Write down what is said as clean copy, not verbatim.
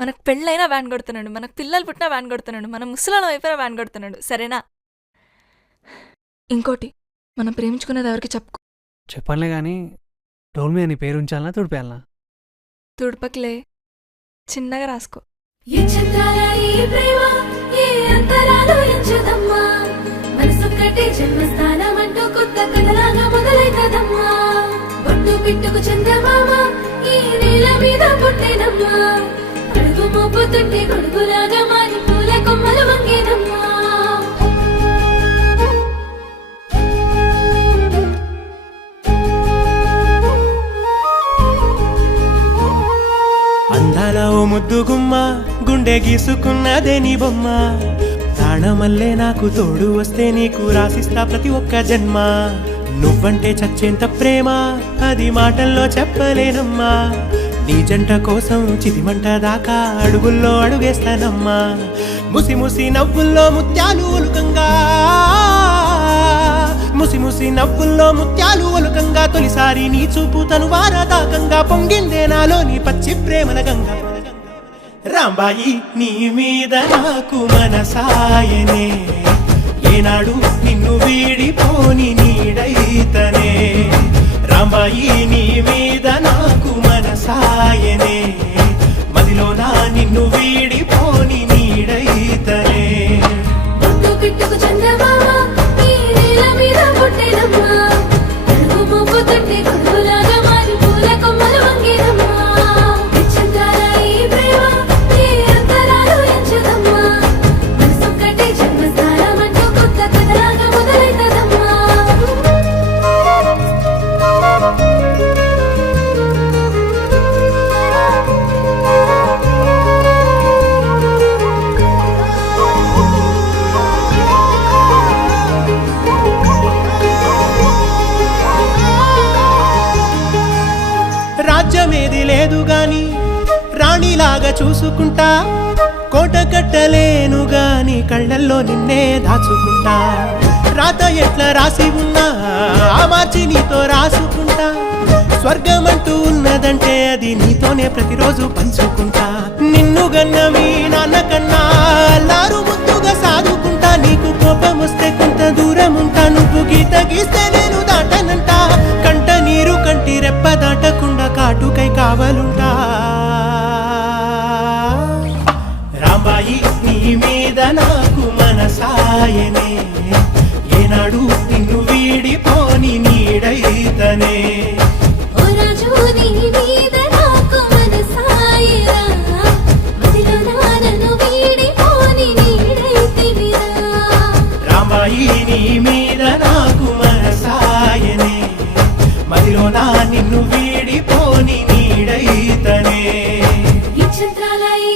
మనకు పెళ్ళైనా వ్యాన్ కొడుతున్నాడు, మనకు పిల్లలు పుట్టినా వ్యాన్ కొడుతున్నాడు, మన ముసలాళ్ళం అయిపోయినా వ్యాన్ కొడుతున్నాడు. సరేనా? ఇంకోటి, మనం ప్రేమించుకునేది ఎవరికి చెప్పుకో. చెప్పనులే కానీ డోల్ మీద నీ పేరు ఉంచాలనా తుడిపేయాలనా? తుడుపకిలే, చిన్నగా రాసుకో. ఏ చంద్రాల ఈ ప్రేమ ఏ అంతరాలు ఎంచదమ్మా, మనసొక్కటే జన్మస్థానం అంటూ కొత్త కథలాగా మొదలైతదమ్మా. బొట్టు పిట్టుకు చందమామ ఈ నేల మీద పుట్టేనమ్మా, అడుగు మోపుతుంటే గొడుగులాగా మారి పూల కొమ్మలు వంగేనమ్మా. అందాల ఓ ముద్దు గుమ్మ, గుండె గీసుకున్నదే నీ బొమ్మ. ప్రాణమల్లే నాకు తోడు వస్తే నీకు రాసిస్తా ప్రతి ఒక్క జన్మ. నువ్వంటే చచ్చేంత ప్రేమ అది మాటల్లో చెప్పలేనమ్మా. నీ జంట కోసం చితిమంట దాకా అడుగుల్లో అడుగేస్తానమ్మా. ముసి ముసి నవ్వుల్లో ముత్యాలు ఒలుకంగా, ముసి ముసి నవ్వుల్లో ముత్యాలు ఒలుకంగా, తొలిసారి నీ చూపు తను వారదాకంగా పొంగిందే నాలో నీ పచ్చి ప్రేమల గంగా. రాంబాయి నీ మీద నాకు మనసాయనే, ఏనాడు నిన్ను వీడిపోని నీడైతనే. రాంబాయి నీ మీద నాకు మనసాయనే, మదిలోనా నిన్ను వీడిపోని నీడైతనే. బొట్టు పిట్టుకు చందమామ ఈ నేల మీద పుట్టేనమ్మా, అడుగు మోపుతుంటే గొడుగులాగా మారి పూల కొమ్మలు వంగేనమ్మా. ఏ చంద్రాల ఈ ప్రేమ ఏ అంతరాలు ఎంచదమ్మా, మనసొక్కటే జన్మస్థానం అంటూ కొత్త కథలాగా మొదలైతదమ్మా. రాజ్యమేది లేదు గాని రాణిలాగా చూసుకుంటా, కోట కట్టలేను గాని కళ్ళల్లో నిన్నే దాచుకుంటా. రాత ఎట్లా రాసి ఉన్నా ఆ మార్చి నీతో రాసుకుంటా. స్వర్గమంటూ ఉన్నదంటే అది నీతోనే ప్రతిరోజు పంచుకుంటా. నిన్ను గన్న మీ నాన్న కన్నా అల్లారు ముద్దుగా సాదుకుంటా. నీకు కోపం వస్తే కొంత దూరం ఉంటా, నువ్వు గీత గీస్తే నేను దాటనంట. కంట నీరు కంటి రెప్ప దాటకుండా కాటుకై కావలుంటా. రాంబాయి నీ మీద నాకు మనసాయనే, ఏనాడు నిన్ను వీడిపోని నీడైతనే. ఓ రాజు నీ మీద నాకు మనసాయరా, మదిలోనా నన్ను వీడిపోని నీడైతివిరా. రాంబాయి నీ మీద నాకు మనసాయనే, మదిలోనా నిన్ను వీడిపోని నీడైతనే. ఈ చంద్రాల ఈ